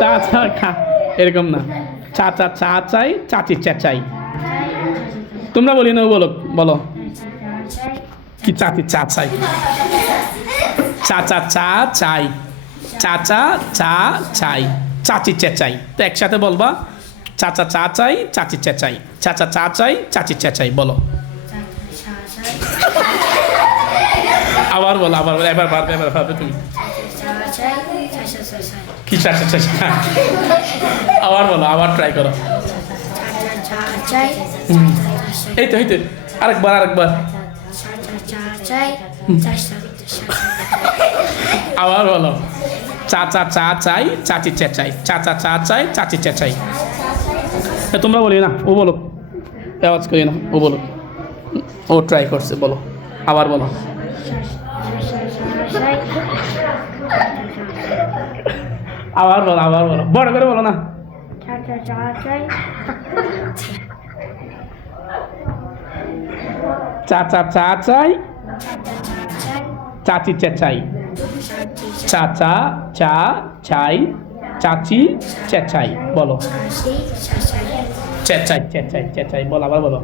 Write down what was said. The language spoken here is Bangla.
চা চা খা এরকম না চাচা চা চাই চাচি চেঁচাই তোমরা বলি না বলো বলো কি চাচি চা চাই চাচা চা চাই চাচা চা চাই চাচি চেঁচাই তো একসাথে বলবা চাচা চা চাই চাচি চেঁচাই চাচা চা চাই চাচি চেঁচাই বলো আবার বলো আবার বলো এবার পারবে তুমি কি চাচা চাচা আবার বলো আবার ট্রাই করো এই তো আরেকবার আবার বলো চাচা চা চাই চাচি চেঁচাই চাচা চা চাই চাচি চেঁচাই তোমরা বলি না ও বলো আওয়াজ করি না ও বলো ও ট্রাই করছে বলো আবার বলো আবার বলো বড় করে বলো না চাচা চা চাই চাচি চেঁচাই চাচা চা চাই চাচি চেঁচাই বলো চেঁচাই বলো আবার বলো